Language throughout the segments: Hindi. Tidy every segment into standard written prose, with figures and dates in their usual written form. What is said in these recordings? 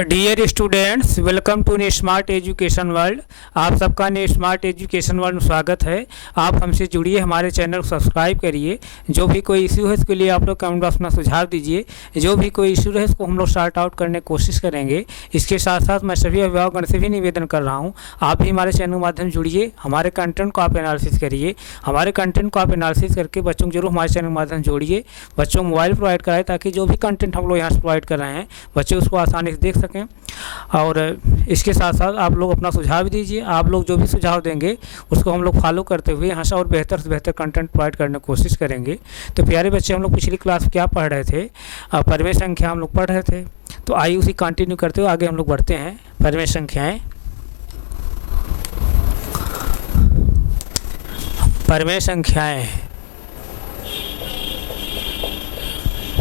Dear students, welcome to smart education world. आप सबका ने स्मार्ट एजुकेशन वर्ल्ड में स्वागत है। आप हमसे जुड़िए, हमारे चैनल को सब्सक्राइब करिए। जो भी कोई इशू है इसके लिए आप लोग कमेंट बॉक्स में सुझाव दीजिए। जो भी कोई इशू है इसको हम लोग सॉर्ट आउट करने की कोशिश करेंगे। इसके साथ साथ मैं सभी अभिभावकों से भी निवेदन कर रहा हूँ, आप भी हमारे चैनल के माध्यम से जुड़िए, हमारे कंटेंट को आप एनालिसिस करिए। हमारे कंटेंट को आप एनालिसिस करके बच्चों को जरूर हमारे चैनल के माध्यम से जोड़िए। बच्चों को मोबाइल प्रोवाइड कराएं ताकि जो भी कंटेंट हम लोग यहाँ से प्रोवाइड कर रहे हैं बच्चे उसको आसानी से देख सकें। और इसके साथ साथ आप लोग अपना सुझाव भी दीजिए। आप लोग जो भी सुझाव देंगे उसको हम लोग फॉलो करते हुए यहाँ से और बेहतर से बेहतर कंटेंट प्रोवाइड करने की कोशिश करेंगे। तो प्यारे बच्चे, हम लोग पिछली क्लास में क्या पढ़ रहे थे? परिमेय संख्या हम लोग पढ़ रहे थे। तो आइए उसी कंटिन्यू करते हुए आगे हम लोग बढ़ते हैं। परिमेय संख्याएं, परिमेय संख्याएं,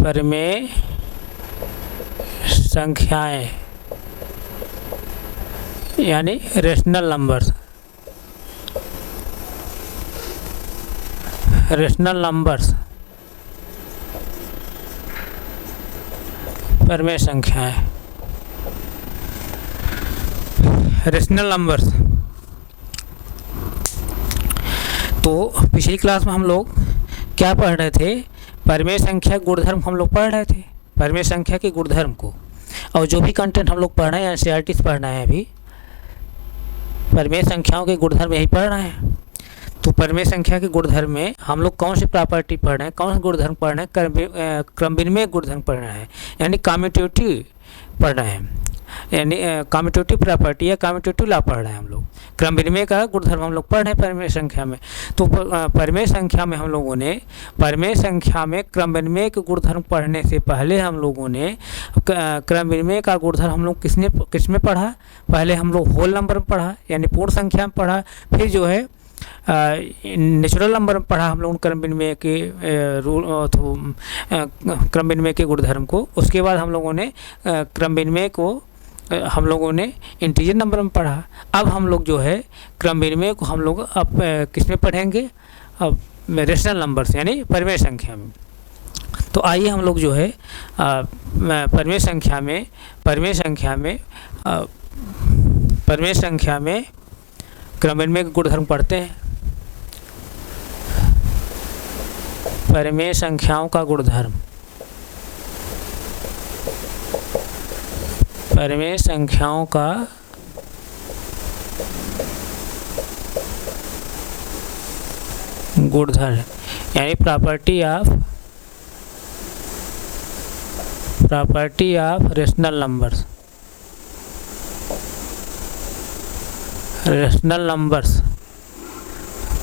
परिमेय संख्याएं यानी रेशनल नंबर्स। रेशनल नंबर्स परिमेय संख्याएं, रेशनल नंबर्स। तो पिछली क्लास में हम लोग क्या पढ़ रहे थे? परिमेय संख्या गुणधर्म हम लोग पढ़ रहे थे, परिमेय संख्या के गुणधर्म को। और जो भी कंटेंट हम लोग पढ़ रहे हैं एनसीईआरटी से पढ़ना है, अभी परिमेय संख्याओं के गुणधर्म यही पढ़ रहे हैं। तो परिमेय संख्या के गुणधर्म में हम लोग कौन सी प्रॉपर्टी पढ़ रहे हैं, कौन से गुणधर्म पढ़ रहे हैं? क्रम विनिमय गुणधर्म पढ़ रहे हैं, यानी कम्यूटेटिव पढ़ रहे हैं, यानी कम्यूटेटिव प्रॉपर्टी या कम्यूटेटिव लॉ पढ़ रहे हैं हम लोग। क्रम विनिमय का गुणधर्म हम लोग पढ़ रहे हैं परिमेय संख्या में। तो परिमेय संख्या में हम लोगों ने, परिमेय संख्या में क्रम विनिमय के गुणधर्म पढ़ने से पहले हम लोगों ने क्रम विनिमय का गुणधर्म हम लोग किसमें पढ़ा? पहले हम लोग होल नंबर में पढ़ा, यानी पूर्ण संख्या में पढ़ा। फिर जो है नेचुरल नंबर में पढ़ा हम लोग क्रम विनिमय के क्रम विनिमय के गुणधर्म को। उसके बाद हम लोगों ने क्रम विनिमय को हम लोगों ने इंटीजर नंबर में पढ़ा। अब हम लोग जो है क्रम विनिमय को हम लोग अब किस में पढ़ेंगे? अब रेशनल नंबर्स यानी परिमेय संख्या में। तो आइए हम लोग जो है परिमेय संख्या में क्रम विनिमय के गुणधर्म पढ़ते हैं। परिमेय संख्याओं का गुणधर्म, परिमेय संख्याओं का गुणधर्म यानी property of rational numbers. Rational numbers,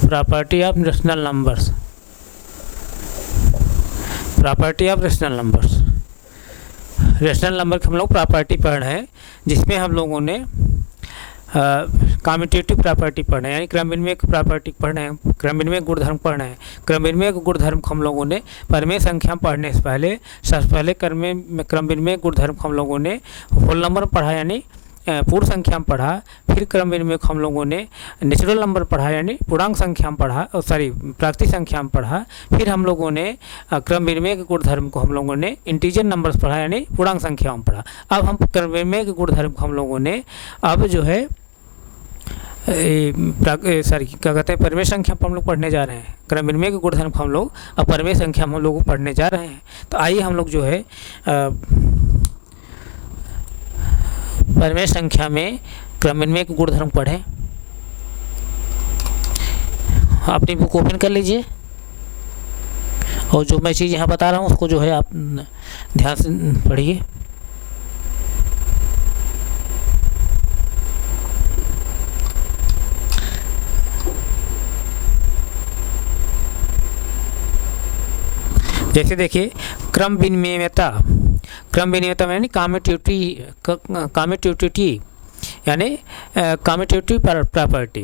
property of rational numbers, property of rational numbers. Rational number की हम लोग प्रॉपर्टी पढ़ रहे हैं, जिसमें हम लोगों ने कम्यूटेटिव प्रॉपर्टी पढ़ रहे हैं, यानी क्रम विनिमय की प्रॉपर्टी पढ़ रहे हैं, क्रम विनिमय गुणधर्म पढ़ रहे हैं। क्रम विनिमय गुणधर्म को हम लोगों ने परिमेय संख्या पढ़ने से पहले सबसे पहले क्रम विनिमय गुणधर्म को हम लोगों ने होल नंबर पढ़ा, यानी पूर्ण संख्या में पढ़ा। फिर क्रम विनिमय को हम लोगों ने नेचुरल नंबर पढ़ा, यानी पूर्णांक संख्या में पढ़ा, प्राकृतिक संख्या में पढ़ा। फिर हम लोगों ने क्रम विनिमय के गुणधर्म को हम लोगों ने इंटीजर नंबर्स पढ़ा, यानी पूर्णांक संख्या में पढ़ा। अब हम क्रम विनिमय के गुणधर्म को हम लोगों ने अब जो है क्या कहते हैं, परिमेय संख्या पर हम लोग पढ़ने जा रहे हैं। क्रम विनिमय के गुणधर्म को हम लोग अब परिमेय संख्या में हम लोग पढ़ने जा रहे हैं। तो आइए हम लोग जो है परिमेय संख्या में क्रम विनिमय के गुणधर्म पढ़ें। अपनी बुक ओपन कर लीजिए और जो मैं चीज़ यहाँ बता रहा हूँ उसको जो है आप ध्यान से पढ़िए। जैसे देखिए, क्रम विनिमयता यानी कम्यूटेटिविटी यानी कम्यूटेटिव प्रॉपर्टी,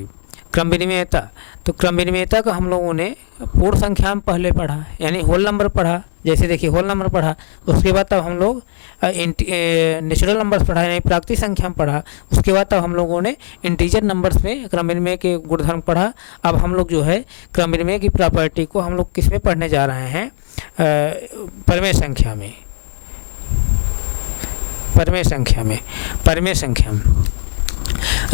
क्रम विनिमयता। तो क्रम विनिमयता को हम लोगों ने पूर्ण संख्या में पहले पढ़ा, यानी होल नंबर पढ़ा। जैसे देखिए होल नंबर पढ़ा, उसके बाद तब हम लोग नेचुरल नंबर्स पढ़ा, यानी प्राकृतिक संख्या में पढ़ा। उसके बाद तब हम लोगों ने इंटीजर नंबर्स में क्रम विनिमय के गुणधर्म पढ़ा। अब हम लोग जो है क्रम विनिमय की प्रॉपर्टी को हम लोग किस में पढ़ने जा रहे हैं? परिमेय संख्या में। परमेय संख्या में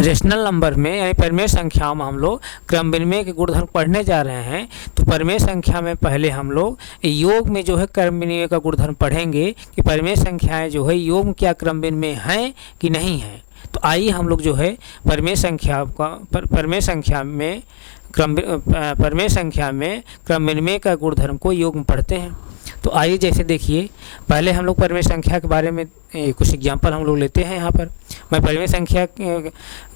रेशनल नंबर में यानी परमेय संख्याओं में हम लोग क्रम विनिमय के गुणधर्म पढ़ने जा रहे हैं। तो परमेय संख्या में पहले हम लोग योग में जो है क्रम विनिमय का गुणधर्म पढ़ेंगे कि परमेय संख्याएं जो है योग में क्या क्रम विनिमय हैं कि नहीं है। तो आइए हम लोग जो है परमेय संख्या में क्रम विनिमय का गुणधर्म को योग में पढ़ते हैं। तो आइए जैसे देखिए, पहले हम लोग परमेय संख्या के बारे में कुछ एग्जांपल हम लोग लेते हैं। यहाँ पर मैं परमेय संख्या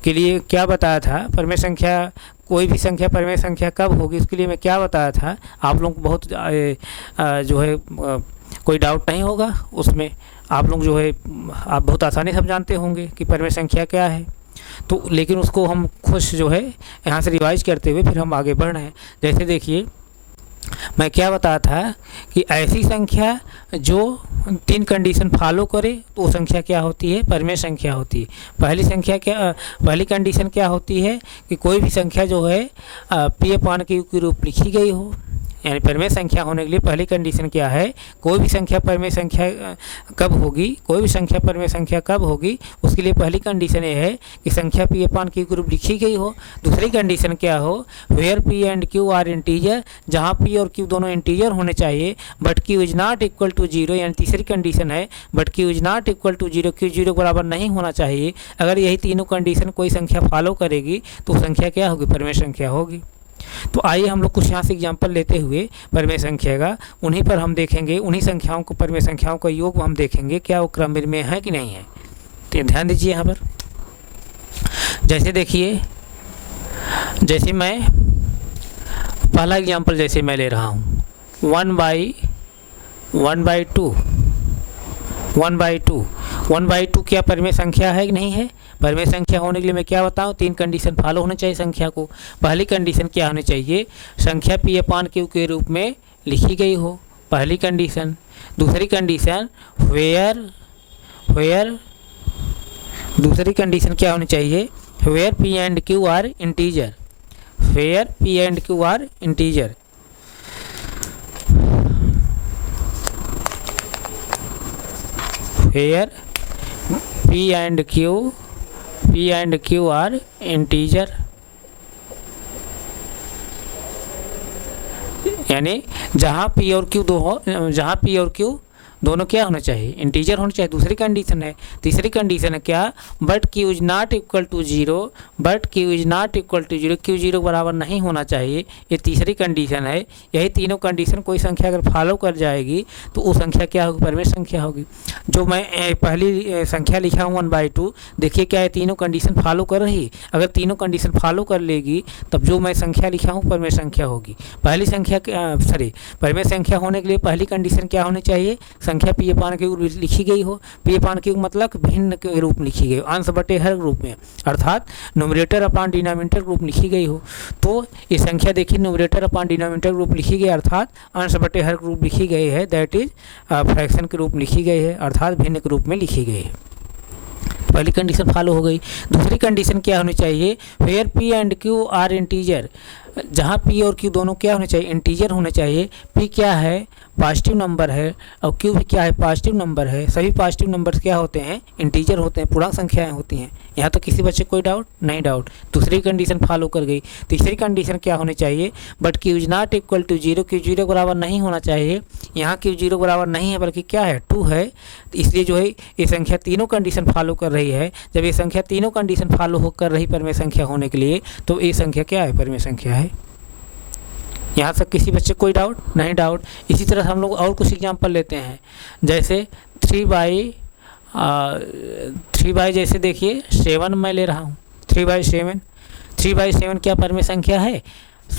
के लिए क्या बताया था, परमेय संख्या कोई भी संख्या परमेय संख्या कब होगी उसके लिए मैं क्या बताया था, आप लोग को बहुत जो है कोई डाउट नहीं होगा उसमें। आप लोग जो है आप बहुत आसानी से जानते होंगे कि परमेय संख्या क्या है। तो लेकिन उसको हम खुश जो है यहाँ से रिवाइज करते हुए फिर हम आगे बढ़ रहे हैं। जैसे देखिए, मैं क्या बताया था कि ऐसी संख्या जो 3 कंडीशन फॉलो करे तो वो संख्या क्या होती है, परमेय संख्या होती है। पहली कंडीशन क्या होती है कि कोई भी संख्या जो है P/Q के रूप लिखी गई हो, यानी परमेय संख्या होने के लिए पहली कंडीशन क्या है, कोई भी संख्या परमेय संख्या कब होगी, उसके लिए पहली कंडीशन ये है कि संख्या P/Q के रूप लिखी गई हो। दूसरी कंडीशन क्या हो, where P and Q are integer, जहाँ P और Q दोनों इंटीजर होने चाहिए, but Q is not equal to 0, यानी तीसरी कंडीशन है but Q is not equal to 0, Q 0 बराबर नहीं होना चाहिए। अगर यही तीनों कंडीशन कोई संख्या फॉलो करेगी तो संख्या क्या होगी, परमेय संख्या होगी। तो आइए हम लोग कुछ यहाँ से एग्जाम्पल लेते हुए परमेय संख्या का उन्हीं पर हम देखेंगे, उन्हीं संख्याओं को परमेय संख्याओं का योग हम देखेंगे क्या वो क्रम विनिमय है कि नहीं है। तो ध्यान दीजिए यहाँ पर, जैसे देखिए, जैसे मैं पहला एग्जाम्पल जैसे मैं ले रहा हूँ 1/2 क्या परमेय संख्या है कि नहीं है। परमेय संख्या होने के लिए मैं क्या बताऊँ, 3 कंडीशन फॉलो होने चाहिए संख्या को। पहली कंडीशन क्या होनी चाहिए, संख्या P/Q के रूप में लिखी गई हो, पहली कंडीशन। दूसरी कंडीशन दूसरी कंडीशन क्या होनी चाहिए, where P and Q are integer, where P and Q are integer. Where P and Q are integer, यानी जहाँ P और Q दोनों क्या होना चाहिए, इंटीजर होना चाहिए। दूसरी कंडीशन है। तीसरी कंडीशन है क्या, but Q is not equal to 0, Q 0 बराबर नहीं होना चाहिए, ये तीसरी कंडीशन है। यही तीनों कंडीशन कोई संख्या अगर फॉलो कर जाएगी तो वो संख्या क्या होगी, परमेय संख्या होगी। जो मैं पहली संख्या लिखा हूँ 1/2, देखिए क्या है, तीनों कंडीशन फॉलो कर रही। अगर तीनों कंडीशन फॉलो कर लेगी तब जो मैं संख्या लिखा हूँ परमेय संख्या होगी। परमेय संख्या होने के लिए पहली कंडीशन क्या होनी चाहिए, संख्या P/Q लिखी गई हो। P/Q मतलब भिन्न के रूप में लिखी गई हो, अंश बटे हर रूप में, अर्थात न्यूमरेटर अपॉन डिनोमिनेटर रूप में लिखी गई हो। तो ये संख्या देखिए न्यूमरेटर अपॉन डिनोमिनेटर रूप लिखी गई, अर्थात अंश बटे हर रूप लिखी गई है, दैट इज फ्रैक्शन के रूप लिखी गई है, अर्थात भिन्न के रूप में लिखी गई है। पहली कंडीशन फॉलो हो गई। दूसरी कंडीशन क्या होनी चाहिए, where P and Q are integer, जहाँ P और Q दोनों क्या होने चाहिए, इंटीजर होने चाहिए। P क्या है, पॉजिटिव नंबर है, और Q भी क्या है, पॉजिटिव नंबर है। सभी पॉजिटिव नंबर्स क्या होते हैं, इंटीजर होते हैं, पूर्णांक संख्याएं होती हैं। यहाँ तो किसी बच्चे कोई डाउट नहीं, डाउट। दूसरी कंडीशन फॉलो कर गई। तीसरी कंडीशन क्या होनी चाहिए, but Q is not equal to 0, Q 0 बराबर नहीं होना चाहिए। यहाँ Q 0 बराबर नहीं है बल्कि क्या है, 2 है। इसलिए जो है ये संख्या तीनों कंडीशन फॉलो कर रही है। जब ये संख्या तीनों कंडीशन फॉलो कर रही परमेय संख्या होने के लिए, तो ये संख्या क्या है, परमेय संख्या है। यहाँ तक किसी बच्चे कोई डाउट नहीं, डाउट। इसी तरह हम लोग और कुछ एग्जांपल लेते हैं, जैसे 3/3 जैसे देखिए 7 मैं ले रहा हूँ, 3/7 क्या परमेय संख्या है।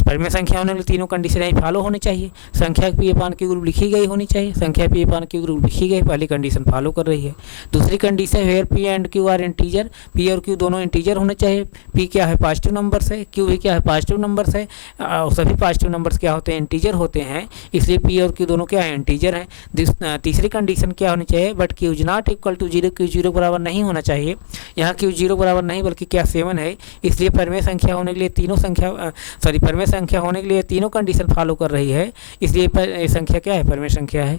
परमेय संख्या होने के लिए तीनों कंडीशन यही फॉलो होनी चाहिए। संख्या P/Q ग्रुप लिखी गई होनी चाहिए, संख्या P/Q ग्रुप लिखी गई, पहली कंडीशन फॉलो कर रही है। दूसरी condition where P and Q are integer, P और Q दोनों इंटीजर होने चाहिए। P क्या है, पॉजिटिव नंबर्स है, Q भी क्या है, पॉजिटिव नंबर्स है। सभी पॉजिटिव नंबर्स क्या होते हैं, इंटीजर होते हैं, इसलिए P और Q दोनों क्या है, इंटीजर हैं। तीसरी कंडीशन क्या होनी चाहिए, but Q is not equal to 0, Q 0 बराबर नहीं होना चाहिए। यहाँ Q 0 बराबर नहीं बल्कि क्या 7 है, इसलिए परमेय संख्या होने के लिए परमेय संख्या होने के लिए तीनों कंडीशन फॉलो कर रही है, इसलिए संख्या क्या है, परमेय संख्या है।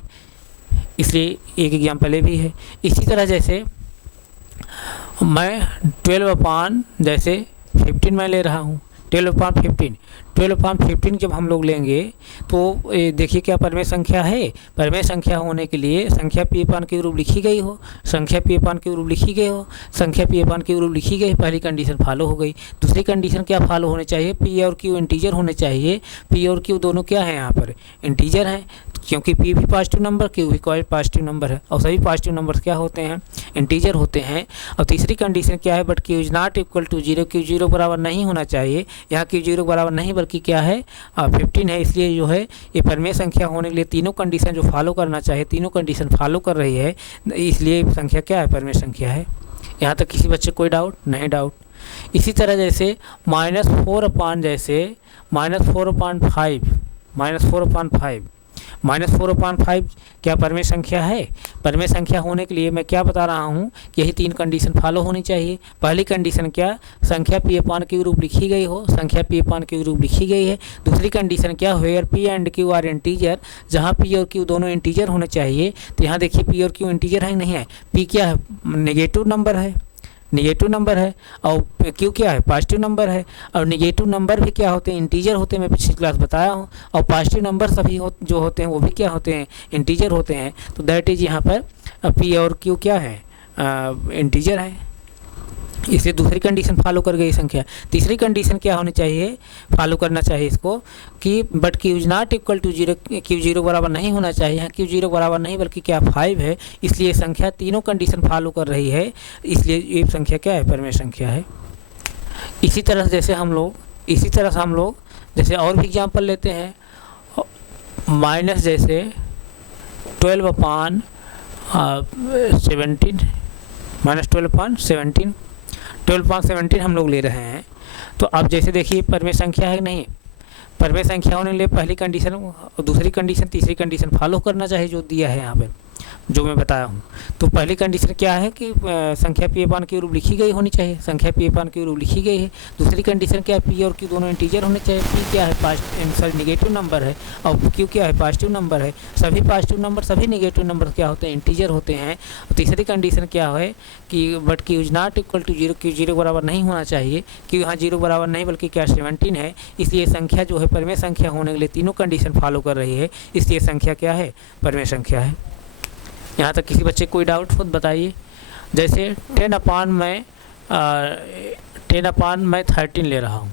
इसलिए एक एग्जाम्पल ये भी है। इसी तरह जैसे मैं 12 जैसे 15 मैं ले रहा हूँ, 12/15 जब हम लोग लेंगे तो देखिए क्या परमेय संख्या है। परमेय संख्या होने के लिए संख्या पी अपान क्यू रूप लिखी गई हो, संख्या पी अपान क्यू रूप लिखी गई हो, संख्या पी अपान क्यू रूप लिखी गई, पहली कंडीशन फॉलो हो गई। दूसरी कंडीशन क्या फॉलो होने चाहिए, पी और क्यू इंटीजर होने चाहिए। पी और क्यू दोनों क्या है यहाँ पर, इंटीजर हैं, क्योंकि पी भी पॉजिटिव नंबर, क्यू भी कोई पॉजिटिव नंबर है और सभी पॉजिटिव नंबर क्या होते हैं, इंटीजर होते हैं। और तीसरी कंडीशन क्या है, but Q is not equal to 0, Q 0 बराबर नहीं होना चाहिए। यहाँ क्यू 0 बराबर नहीं बल्कि क्या है 15 है, इसलिए जो है ये परमेय संख्या होने के लिए तीनों कंडीशन जो फॉलो करना चाहिए, तीनों कंडीशन फॉलो कर रही है, इसलिए संख्या क्या है, परमेय संख्या है। यहाँ तक किसी बच्चे कोई डाउट नहीं? डाउट। इसी तरह जैसे -4 जैसे -4/5 -4/5 क्या परमेय संख्या है? परमेय संख्या होने के लिए मैं क्या बता रहा हूँ, यही तीन कंडीशन फॉलो होनी चाहिए। पहली कंडीशन क्या, संख्या पी अपान क्यू रूप लिखी गई हो, संख्या पी अपान क्यू रूप लिखी गई है। दूसरी कंडीशन क्या, where P and Q are integer, जहाँ पी और क्यू दोनों इंटीजर होने चाहिए। तो यहाँ देखिए पी और क्यू इंटीजर है नहीं है, पी क्या है, नेगेटिव नंबर है, और क्यू क्या है, पॉजिटिव नंबर है। और निगेटिव नंबर भी क्या होते हैं, इंटीजर होते हैं, मैं पिछली क्लास बताया हूँ। और पॉजिटिव नंबर सभी जो होते हैं वो भी क्या होते हैं, इंटीजर होते हैं। तो दैट इज यहाँ पर पी और क्यू क्या है, इंटीजर है, इसलिए दूसरी कंडीशन फॉलो कर गई संख्या। तीसरी कंडीशन क्या होनी चाहिए, फॉलो करना चाहिए इसको कि but Q is not equal to 0, Q 0 बराबर नहीं होना चाहिए। यहाँ क्यू 0 बराबर नहीं बल्कि क्या 5 है, इसलिए संख्या तीनों कंडीशन फॉलो कर रही है, इसलिए ये संख्या क्या है, परमेय संख्या है। इसी तरह से हम लोग जैसे और भी एग्जाम्पल लेते हैं, माइनस जैसे 12/17 -12/17 हम लोग ले रहे हैं। तो अब जैसे देखिए परमेय संख्या है नहीं, परमेय संख्या होने के लिए पहली कंडीशन, दूसरी कंडीशन, तीसरी कंडीशन फॉलो करना चाहिए जो दिया है यहाँ पे, जो मैं बताया हूँ। तो पहली कंडीशन क्या है कि संख्या पी अपान क्यू रूप लिखी गई होनी चाहिए, संख्या पी अपान क्यू रूप लिखी गई है। दूसरी कंडीशन क्या है, पी और क्यू दोनों इंटीजर होने चाहिए। पी क्या है, नेगेटिव नंबर है, और क्यू क्या है, पॉजिटिव नंबर है। सभी पॉजिटिव नंबर, सभी नेगेटिव नंबर क्या होते हैं, इंटीजर होते हैं। और तीसरी कंडीशन क्या है कि but Q is not equal to 0, Q 0 बराबर नहीं होना चाहिए। क्यू यहाँ 0 बराबर नहीं बल्कि क्या 17 है, इसलिए संख्या जो है परमेय संख्या होने के लिए तीनों कंडीशन फॉलो कर रही है, इसलिए संख्या क्या है, परमेय संख्या है। यहाँ तक किसी बच्चे कोई डाउट खुद बताइए। जैसे 10/13 ले रहा हूँ,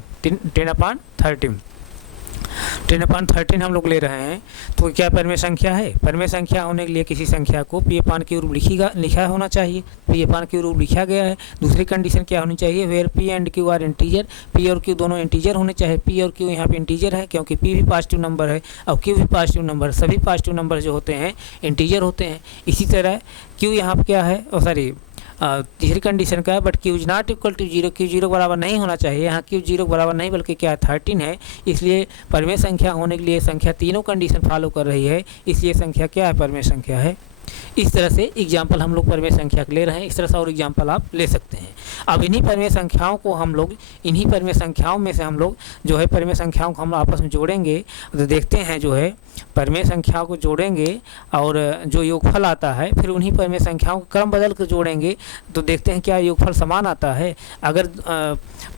10/13 हम लोग ले रहे हैं, तो क्या परमेय संख्या है? परमेय संख्या होने के लिए किसी संख्या को पी अपान क्यू रूप लिखा होना चाहिए, पी अपान क्यू रूप लिखा गया है। दूसरी कंडीशन क्या होनी चाहिए, where P and Q are integer, P और क्यू दोनों इंटीजर होने चाहिए। पी और क्यू यहाँ पे इंटीजर है, क्योंकि पी भी पॉजिटिव नंबर है और क्यू भी पॉजिटिव नंबर, सभी पॉजिटिव नंबर जो होते हैं इंटीजर होते हैं। इसी तरह क्यू यहाँ पर क्या है, तीसरी कंडीशन का है, but Q is not equal to 0, Q 0 बराबर नहीं होना चाहिए। यहाँ क्यू 0 बराबर नहीं बल्कि क्या 13 है, इसलिए परमेय संख्या होने के लिए संख्या तीनों कंडीशन फॉलो कर रही है, इसलिए संख्या क्या है, परमेय संख्या है। इस तरह से एग्जाम्पल हम लोग परमेय संख्या ले रहे हैं, इस तरह से और एग्जाम्पल आप ले सकते हैं। अब इन्हीं परमेय संख्याओं में से हम लोग जो है परमेय संख्याओं को हम आपस में जोड़ेंगे, तो देखते हैं जो है परमेय संख्याओं को जोड़ेंगे और जो योगफल आता है, फिर उन्हीं परमेय संख्याओं को क्रम बदल कर जोड़ेंगे, तो देखते हैं क्या योगफल समान आता है। अगर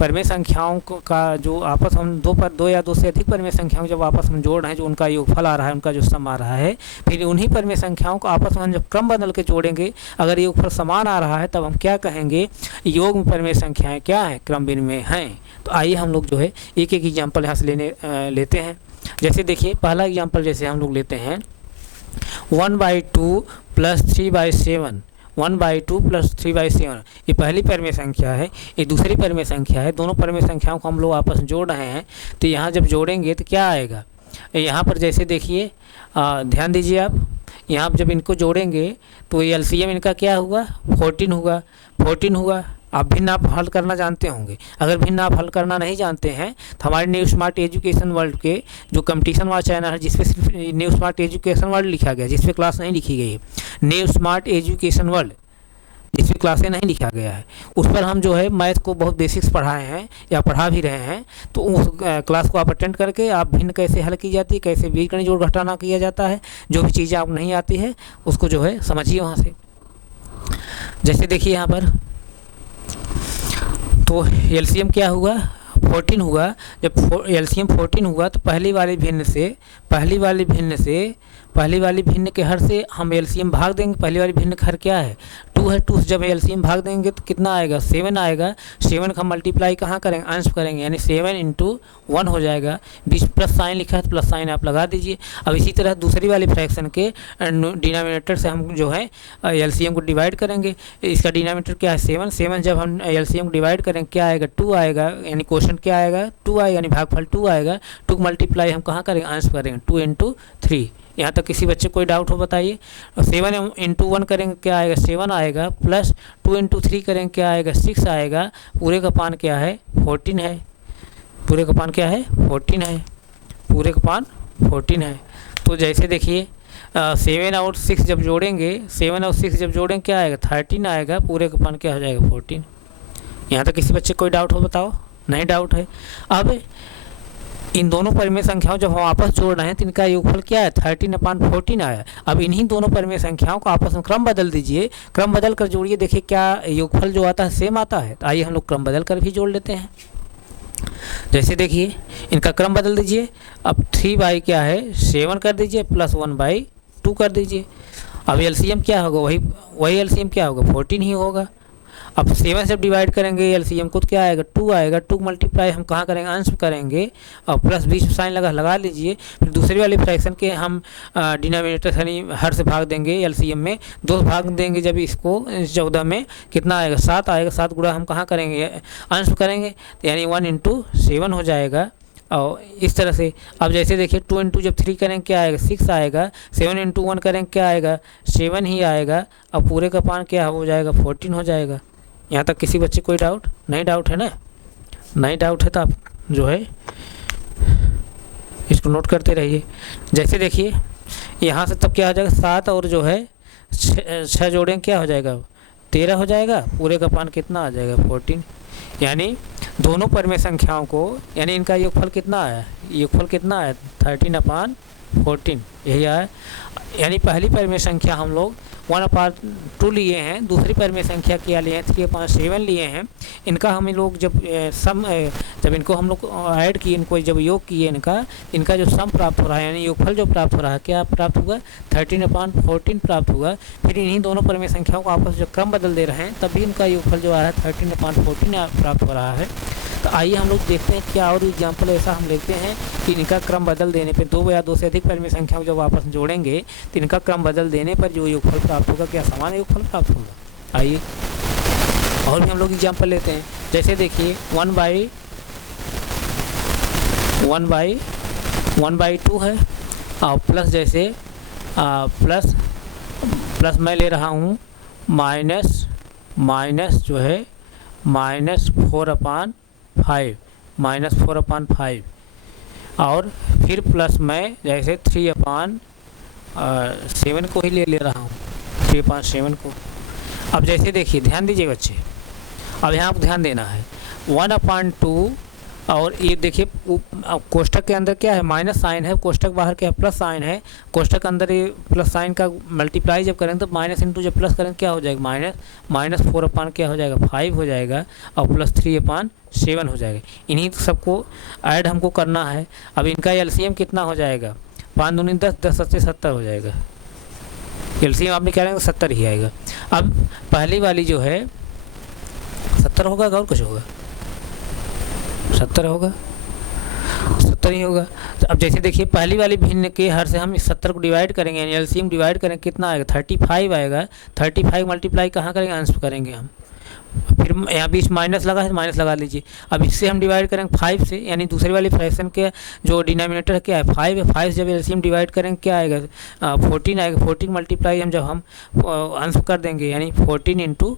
परमेय संख्याओं का जो आपस हम दो या दो से अधिक परमेय संख्याओं जब आपस में जोड़ रहे हैं, जो उनका योगफल आ रहा है, उनका जो सम आ रहा है, फिर उन्हीं परमेय संख्याओं को आपस में हम जब क्रम बदल के जोड़ेंगे, अगर योगफल समान आ रहा है तब हम क्या कहेंगे, योग में परमेय संख्याएं क्या है, क्रम विनिमय हैं। तो आइए हम लोग जो है एक एक एग्जाम्पल यहाँ से लेते हैं। जैसे देखिए पहला एग्जाम्पल जैसे हम लोग लेते हैं 1/2 + 3/7, 1/2 + 3/7, ये पहली परमेय संख्या है, ये दूसरी परमेय संख्या है। दोनों परमेय संख्याओं को हम लोग आपस में जोड़ रहे हैं, तो यहाँ जब जोड़ेंगे तो क्या आएगा, यहाँ पर जैसे देखिए ध्यान दीजिए आप, यहाँ जब इनको जोड़ेंगे तो ये एलसीएम इनका क्या हुआ, 14 हुआ। आप भिन्न आप हल करना जानते होंगे। अगर भिन्न आप हल करना नहीं जानते हैं तो हमारे न्यू स्मार्ट एजुकेशन वर्ल्ड के जो कंपटीशन वाला चैनल है, जिसपे सिर्फ न्यू स्मार्ट एजुकेशन वर्ल्ड लिखा गया, जिसपे क्लास नहीं लिखी गई है, न्यू स्मार्ट एजुकेशन वर्ल्ड जिसमें क्लासें नहीं लिखा गया है, उस पर हम जो है मैथ को बहुत बेसिक्स पढ़ाए हैं या पढ़ा भी रहे हैं। तो उस क्लास को आप अटेंड करके आप भिन्न कैसे हल की जाती है, कैसे बीजगणित जोड़ घटाना किया जाता है, जो भी चीज़ें आप नहीं आती है उसको जो है समझिए वहाँ से। जैसे देखिए यहाँ पर तो एलसीएम क्या हुआ, 14 हुआ। जब एलसीएम 14 हुआ तो पहली वाली भिन्न के हर से हम एलसीएम भाग देंगे। पहली वाली भिन्न का हर क्या है, 2 है। 2 से जब एलसीएम भाग देंगे तो कितना आएगा, 7 आएगा। 7 का मल्टीप्लाई कहाँ करेंगे, अंश करेंगे, यानी 7 × 1 हो जाएगा। बीच प्लस साइन लिखा है तो प्लस साइन आप लगा दीजिए। अब इसी तरह दूसरी वाली फ्रैक्शन के डिनोमिनेटर से हम जो है एलसीएम को डिवाइड करेंगे। इसका डिनोमिनेटर क्या है, 7। 7 जब हम एलसीएम को डिवाइड करेंगे क्या आएगा, 2 आएगा, यानी क्वेश्चन क्या आएगा, 2 आएगा, यानी भागफल 2 आएगा। 2 मल्टीप्लाई हम कहाँ करेंगे, अंश करेंगे, 2 × 3। यहाँ तक किसी बच्चे कोई डाउट हो बताइए। 7 × 1 करेंगे क्या आएगा, 7 आएगा, प्लस 2 × 3 करेंगे क्या आएगा, 6 आएगा। पूरे का पान क्या है, 14 है। पूरे का पान क्या है, 14 है। पूरे का पान 14 है। तो जैसे देखिए 7 और 6 जब जोड़ेंगे, 7 और 6 जब जोड़ेंगे क्या आएगा, 13 आएगा। पूरे का पान क्या हो जाएगा, 14। यहाँ तक किसी बच्चे कोई डाउट हो बताओ, नहीं डाउट है। अब इन दोनों परिमेय संख्याओं जब हम आपस जोड़ रहे हैं तो इनका योगफल क्या है, 13/14 आया। अब इन्हीं दोनों परिमेय संख्याओं को आपस में क्रम बदल दीजिए, क्रम बदल कर जोड़िए, देखिए क्या योगफल जो आता है सेम आता है। तो आइए हम लोग क्रम बदल कर भी जोड़ लेते हैं। जैसे देखिए इनका क्रम बदल दीजिए। अब 3 क्या है, 7 कर दीजिए, प्लस 1/2 कर दीजिए। अब एलसीएम क्या होगा, वही एलसीएम क्या होगा, 14 ही होगा। अब 7 से डिवाइड करेंगे एलसीएम को तो क्या आएगा, 2 आएगा। 2 मल्टीप्लाई हम कहाँ करेंगे, अंश करेंगे, और प्लस बीच में साइन लगा लीजिए। फिर दूसरी वाली फ्रैक्शन के हम डिनोमिनेटर यानी हर से भाग देंगे, एलसीएम में 2 भाग देंगे। जब इसको 14 में कितना आएगा, 7 आएगा। 7 गुणा हम कहाँ करेंगे, अंश करेंगे, यानी 1 × 7 हो जाएगा। और इस तरह से अब जैसे देखिए 2 × जब 3 करेंगे क्या आएगा, 6 आएगा। 7 × 1 करेंगे क्या आएगा, 7 ही आएगा। अब पूरे का पान क्या हो जाएगा, 14 हो जाएगा। यहाँ तक किसी बच्चे कोई डाउट, नहीं डाउट है ना, नहीं डाउट है तो आप जो है इसको नोट करते रहिए। जैसे देखिए यहाँ से तब क्या हो जाएगा, 7 और जो है 6 जोड़ेंगे क्या हो जाएगा, 13 हो जाएगा। पूरे का पान कितना आ जाएगा, 14। यानी दोनों परिमेय संख्याओं को, यानी इनका योगफल कितना आया, योगफल कितना आया, 13/14 यही आया। यानी पहली परिमेय संख्या हम लोग 1/2 लिए हैं, दूसरी परिमेय संख्या क्या लिए हैं, 3/7 लिए हैं। इनका हम लोग जब जब इनको हम लोग ऐड किए, इनको जब योग किए, इनका जो सम प्राप्त हो रहा है, यानी योगफल जो प्राप्त हो रहा है, क्या प्राप्त होगा, 13/14 प्राप्त होगा। फिर इन्हीं दोनों परिमेय संख्याओं को आपस में क्रम बदल दे रहे हैं, तभी इनका योगफल जो आ रहा है 13/14 प्राप्त हो रहा है। तो आइए हम लोग देखते हैं क्या और एग्जाम्पल ऐसा हम लेते हैं कि इनका क्रम बदल देने पर 2 या 2 से अधिक परिमेय संख्याओं जब आपस में जोड़ेंगे तो इनका क्रम बदल देने पर जो योगफल प्राप्त होगा, क्या समान योगफल प्राप्त होगा। आइए और भी हम लोग एग्जाम्पल लेते हैं। जैसे देखिए 1/2 है, और प्लस जैसे प्लस मैं ले रहा हूँ माइनस जो है -4/5 और फिर प्लस मैं जैसे 3/7 को ही ले रहा हूँ, 3/7 को। अब जैसे देखिए ध्यान दीजिए बच्चे, अब यहाँ पर ध्यान देना है, 1/2 और ये देखिए कोष्ठक के अंदर क्या है, माइनस साइन है, कोष्ठक बाहर क्या है, प्लस साइन है। कोष्ठक अंदर ये प्लस साइन का मल्टीप्लाई जब करेंगे तो माइनस × जब प्लस करेंगे क्या हो जाएगा, -4/, क्या हो जाएगा, 5 हो जाएगा, और प्लस 3/7 हो जाएगा। इन्हीं सबको ऐड हमको करना है। अब इनका एलसीएम कितना हो जाएगा, 5 दूनी 10, 10 7 70 हो जाएगा। एलसीएम आपने क्या रहेगा, 70 ही आएगा। अब पहली वाली जो है 70 होगा, और कुछ होगा, 70 होगा, 70 ही होगा। तो अब जैसे देखिए पहली वाली भिन्न के हर से हम इस 70 को डिवाइड करेंगे, यानी एलसीएम डिवाइड करेंगे, कितना आएगा, 35 आएगा। 35 मल्टीप्लाई कहाँ करेंगे, अंश करेंगे हम। फिर यहाँ बीच माइनस लगा है, माइनस लगा लीजिए। अब इससे हम डिवाइड करेंगे 5 से, यानी दूसरी वाली फ्रैक्शन के जो डिनोमिनेटर क्या है, 5 है। 5 जब एलसीएम डिवाइड करेंगे क्या आएगा, 14 आएगा। 14 मल्टीप्लाई हम जब हम अंश कर देंगे, यानी 14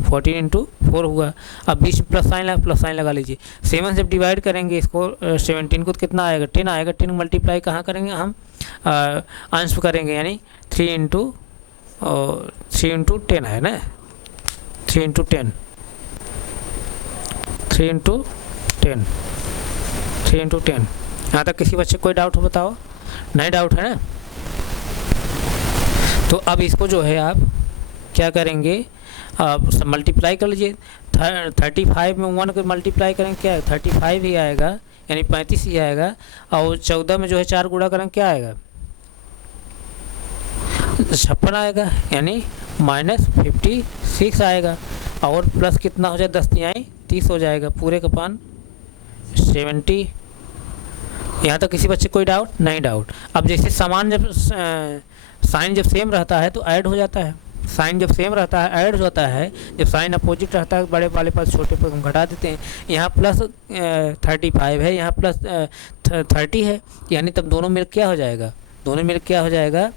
× 4 हुआ। अब बीच में प्लस साइन लगा लीजिए। 7 से जब डिवाइड करेंगे इसको 17 को तो कितना आएगा, 10 आएगा। 10 मल्टीप्लाई कहाँ करेंगे हम, अंश करेंगे, यानी 3 × 10 है ना, 3 × 10 यहाँ तक किसी बच्चे कोई डाउट हो बताओ, नहीं डाउट है ना। तो अब इसको जो है आप क्या करेंगे, सब मल्टीप्लाई कर लीजिए। 35 में 1 को मल्टीप्लाई करेंगे क्या है 35 ही आएगा, यानी 35 ही आएगा। और 14 में जो है 4 गुणा करेंगे क्या आएगा 56 आएगा, यानी -56 आएगा। और प्लस कितना हो जाए 10 तिहाई 30 हो जाएगा, पूरे का पान 70। यहाँ तक किसी बच्चे कोई डाउट नहीं? डाउट। अब जैसे समान जब साइन जब सेम रहता है तो ऐड हो जाता है, साइन जब सेम रहता है ऐड हो जाता है, जब साइन अपोजिट रहता है बड़े वाले पास छोटे पर हम घटा देते हैं। यहाँ प्लस 35 है, यहाँ प्लस 30 है, यानी तब दोनों मिल क्या हो जाएगा, दोनों मिल क्या हो जाएगा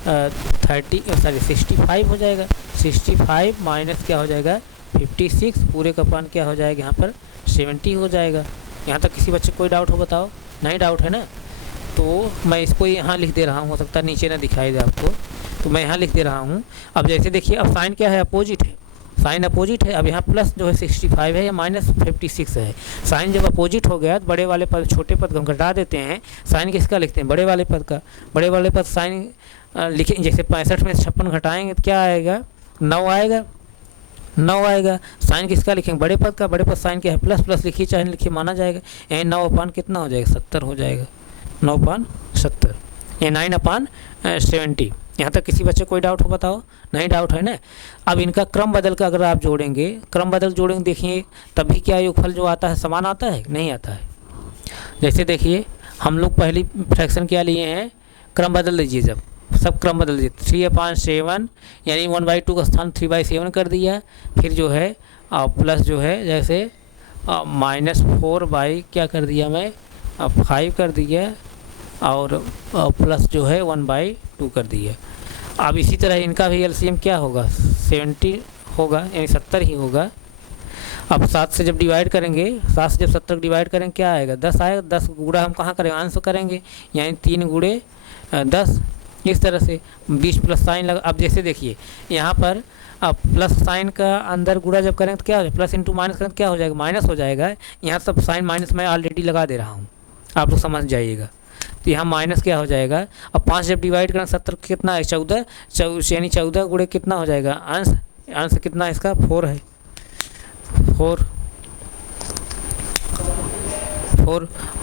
65 हो जाएगा। 65 माइनस क्या हो जाएगा 56, पूरे का पान क्या हो जाएगा यहाँ पर 70 हो जाएगा। यहाँ तक किसी बच्चे कोई डाउट हो बताओ? नहीं डाउट है ना? तो मैं इसको यहाँ लिख दे रहा हूँ, हो सकता है नीचे ना दिखाई दे आपको, तो मैं यहाँ लिख दे रहा हूँ। अब जैसे देखिए अब साइन क्या है अपोजिट है, साइन अपोजिट है। अब यहाँ प्लस जो है 65 है या -56 है। साइन जब अपोजिट हो गया तो बड़े वाले पद छोटे पद को हम घटा देते हैं। साइन किसका लिखते हैं? बड़े वाले पद का। बड़े वाले पद साइन लिखें, जैसे 65 में 56 घटाएंगे तो क्या आएगा 9 आएगा, 9 आएगा। साइन किसका लिखेंगे? बड़े पद का। बड़े पद साइन क्या है प्लस, प्लस लिखिए चाहे लिखिए माना जाएगा, यानी 9/, कितना हो जाएगा 70 हो जाएगा, 9/70, ये 9/70। यहाँ तक किसी बच्चे कोई डाउट हो बताओ? नहीं डाउट है ना? अब इनका क्रम बदल कर अगर आप जोड़ेंगे, क्रम बदल जोड़ेंगे देखिए तभी क्या योगफल जो आता है समान आता है नहीं आता है। जैसे देखिए हम लोग पहली फ्रैक्शन क्या लिए हैं, क्रम बदल लीजिए, जब सब क्रम बदल दीजिए 3/7 यानी 1/2 का स्थान 3/7 कर दिया। फिर जो है प्लस जो है जैसे -4 क्या कर दिया मैं 5 कर दिया, और प्लस जो है 1/2 कर दिया। अब इसी तरह इनका भी एलसीएम क्या होगा 70 होगा, यानी 70 ही होगा। अब 7 से जब डिवाइड करेंगे, 7 से जब 70 डिवाइड करेंगे क्या आएगा 10 आएगा। 10 गुणा हम कहाँ करेंगे अंश करेंगे, यानी 3 गुणे 10, इस तरह से 20 प्लस साइन लगा। अब जैसे देखिए यहाँ पर अब प्लस साइन का अंदर गुणा जब करेंगे तो क्या हो जाएगा, प्लस इंटू माइनस करेंगे तो क्या हो जाएगा माइनस हो जाएगा। यहाँ सब साइन माइनस मैं ऑलरेडी लगा दे रहा हूँ, आप लोग समझ जाइएगा। तो यहाँ माइनस क्या हो जाएगा, अब 5 जब डिवाइड करें 70 कितना है 14, यानी 14 गुणे कितना हो जाएगा अंश, अंश कितना इसका 4 है, 4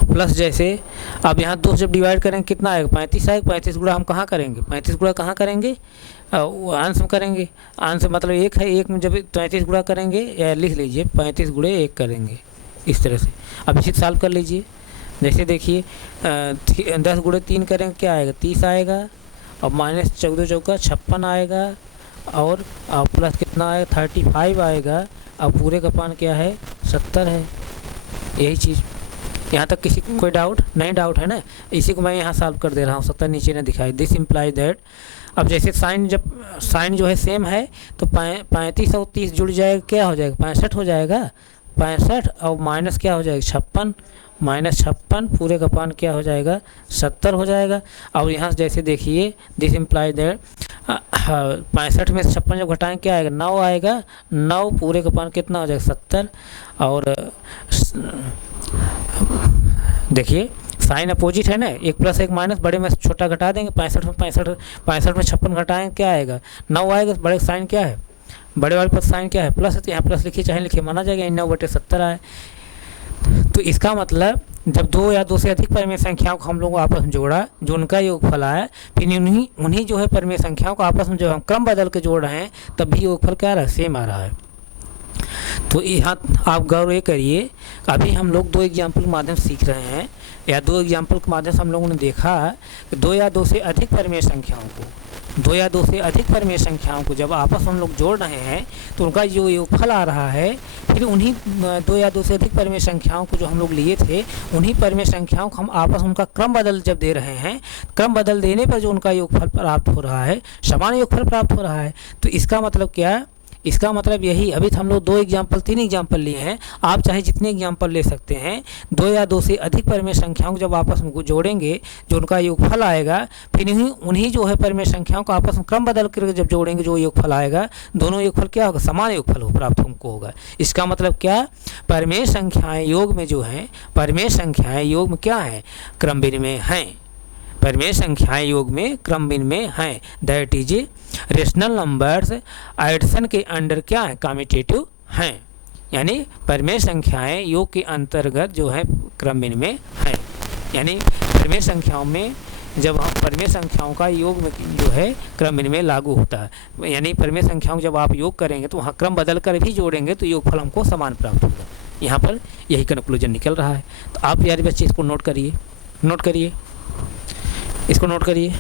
प्लस जैसे अब यहाँ 2 जब डिवाइड करेंगे कितना आएगा 35 आएगा। 35 गुणा हम कहाँ करेंगे, 35 गुणा कहाँ करेंगे अंश में करेंगे, अंश मतलब 1 है, 1 में जब 35 गुणा करेंगे या लिख लीजिए 35 गुणे 1 करेंगे, इस तरह से। अब इसे सॉल्व कर लीजिए। जैसे देखिए 10 गुणे 3 करेंगे क्या आएगा 30 आएगा, और -14 चौका 56 आएगा, और प्लस कितना आएगा 35 आएगा, और पूरे का पान क्या है 70 है। यही चीज़ यहाँ तक किसी को कोई डाउट नहीं? डाउट है ना? इसी को मैं यहाँ सॉल्व कर दे रहा हूँ, सकता नीचे ना दिखाई। दिस इम्प्लाई दैट, अब जैसे साइन जब साइन जो है सेम है तो 35 और 30 जुड़ जाएगा क्या हो जाएगा 65 हो जाएगा, 65 और माइनस क्या हो जाएगा 56, -56 पूरे का पान क्या हो जाएगा 70 हो जाएगा। और यहाँ जैसे देखिए दिस इम्प्लाई दैट 65 में से 56 जब घटाएं क्या आएगा 9 आएगा, 9 पूरे का पान कितना हो जाएगा 70। और देखिए साइन अपोजिट है ना, 1 प्लस 1 माइनस, बड़े में छोटा घटा देंगे। 65 में 56 घटाएं क्या आएगा 9 आएगा। बड़े साइन क्या है, बड़े वाले पर साइन क्या है प्लस है, तो यहाँ प्लस लिखिए चाहे लिखिए माना जाएगा, 9/70 आए। तो इसका मतलब जब 2 या 2 से अधिक परिमेय संख्याओं को हम लोग आपस में जोड़ा, जो उनका योगफल आया, फिर उन्हीं जो है परिमेय संख्याओं को आपस में जो हम क्रम बदल के जोड़ रहे हैं तब भी योगफल क्या आ रहा है सेम आ रहा है। तो यहाँ आप गौर ये करिए, अभी हम लोग 2 एग्जाम्पल के माध्यम से सीख रहे हैं, या 2 एग्जाम्पल के माध्यम से हम लोगों ने देखा कि 2 या 2 से अधिक परिमेय संख्याओं को 2 या 2 से अधिक परिमेय संख्याओं को जब आपस में हम लोग जोड़ रहे हैं तो उनका जो योगफल आ रहा है, फिर उन्हीं 2 या 2 से अधिक परिमेय संख्याओं को जो हम लोग लिए थे उन्हीं परिमेय संख्याओं को हम आपस में उनका क्रम बदल जब दे रहे हैं, क्रम बदल देने पर जो उनका योगफल प्राप्त हो रहा है, समान योगफल प्राप्त हो रहा है। तो इसका मतलब क्या है, इसका मतलब यही, अभी हम लोग 2 एग्जाम्पल 3 एग्जाम्पल लिए हैं, आप चाहे जितने एग्जाम्पल ले सकते हैं। 2 या 2 से अधिक परिमेय संख्याओं को जब आपस में जोड़ेंगे जो उनका योगफल आएगा, फिर उन्हीं जो है परिमेय संख्याओं को आपस में क्रम बदल कर जब जोड़ेंगे जो योगफल आएगा, दोनों योगफल क्या होगा समान योगफल हो प्राप्त हमको होगा। इसका मतलब क्या, परिमेय संख्याएँ योग में जो हैं, परिमेय संख्याएँ योग में क्या हैं क्रम विनिमेय हैं। परिमेय संख्याएं योग में क्रमभिन्न में हैं। That is rational numbers addition के अंडर क्या है, कम्यूटेटिव हैं। यानी परिमेय संख्याएं योग के अंतर्गत जो है क्रमभिन्न में हैं। यानी परिमेय संख्याओं में जब हम परिमेय संख्याओं का योग में जो है क्रमभिन्न में लागू होता है। यानी परिमेय संख्याओं जब आप योग करेंगे तो वहाँ क्रम बदल कर भी जोड़ेंगे तो योगफल हमको समान प्राप्त होगा। यहाँ पर यही कंक्लूजन निकल रहा है। तो आप यार बच्चे इसको नोट करिए, नोट करिए, इसको नोट करिए।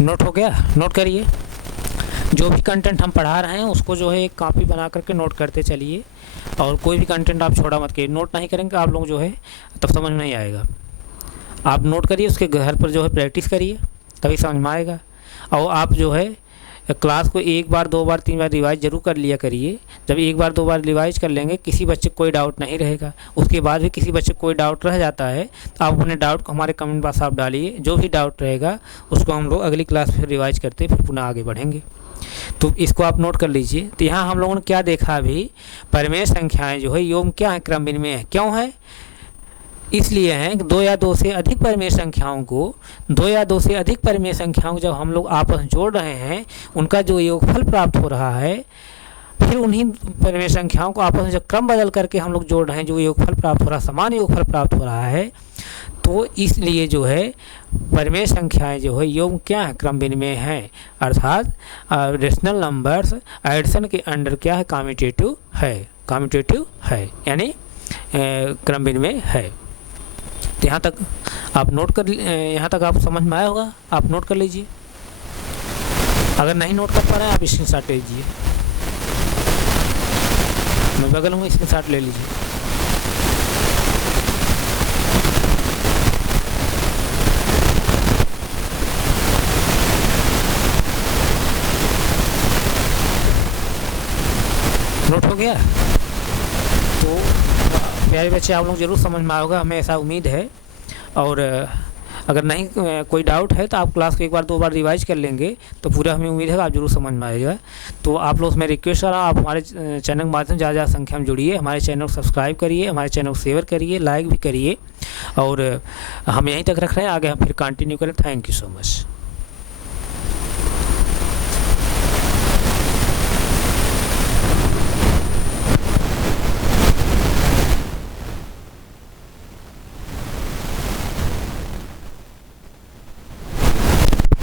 नोट हो गया, नोट करिए। जो भी कंटेंट हम पढ़ा रहे हैं उसको जो है एक कॉपी बना करके नोट करते चलिए, और कोई भी कंटेंट आप छोड़ा मत करिए। नोट नहीं करेंगे आप लोग जो है तब समझ में नहीं आएगा। आप नोट करिए, उसके घर पर जो है प्रैक्टिस करिए, तभी समझ में आएगा। और आप जो है क्लास को एक बार, दो बार, तीन बार रिवाइज जरूर कर लिया करिए। जब एक बार, दो बार रिवाइज कर लेंगे किसी बच्चे को कोई डाउट नहीं रहेगा। उसके बाद भी किसी बच्चे को कोई डाउट रह जाता है तो आप अपने डाउट को हमारे कमेंट बॉक्स आप डालिए। जो भी डाउट रहेगा उसको हम लोग अगली क्लास में रिवाइज करते फिर पुनः आगे बढ़ेंगे। तो इसको आप नोट कर लीजिए। तो यहाँ हम लोगों ने क्या देखा अभी, परिमेय संख्याएं जो है योग क्या है, क्रमभिन्न में है। क्यों है? इसलिए हैं कि दो या दो से अधिक परिमेय संख्याओं को, दो या दो से अधिक परिमेय संख्याओं को जब हम लोग आपस में जोड़ रहे हैं उनका जो योगफल प्राप्त हो रहा है, फिर उन्हीं परिमेय संख्याओं को आपस में जब क्रम बदल करके हम लोग जोड़ रहे हैं, जो योगफल प्राप्त हो रहा है, समान योगफल प्राप्त हो रहा है। तो इसलिए जो है परिमेय संख्याएं जो है योग क्या है, क्रमभिन्न में है। अर्थात रेशनल नंबर्स एडिशन के अंडर क्या है, कम्यूटेटिव है, कम्यूटेटिव है, यानी क्रमभिन्न में है। तो यहाँ तक आप नोट कर, यहाँ तक आप समझ में आया होगा, आप नोट कर लीजिए। अगर नहीं नोट कर पा रहे हैं आप स्क्रीनशॉट ले लीजिए, मैं बगल हूँ, स्क्रीनशॉट ले लीजिए। नोट हो गया? तो प्यारे बच्चे आप लोग जरूर समझ में आएगा, हमें ऐसा उम्मीद है। और अगर नहीं कोई डाउट है तो आप क्लास को एक बार, दो बार रिवाइज कर लेंगे तो पूरा हमें उम्मीद है कि आप जरूर समझ में आएगा। तो आप लोग मैं रिक्वेस्ट कर रहा हूँ, आप हमारे चैनल के माध्यम से ज़्यादा संख्या में जुड़िए, हमारे चैनल को सब्सक्राइब करिए, हमारे चैनल को शेयर करिए, लाइक भी करिए। और हम यहीं तक रख रहे हैं, आगे हम फिर कंटिन्यू करें। Thank you so much.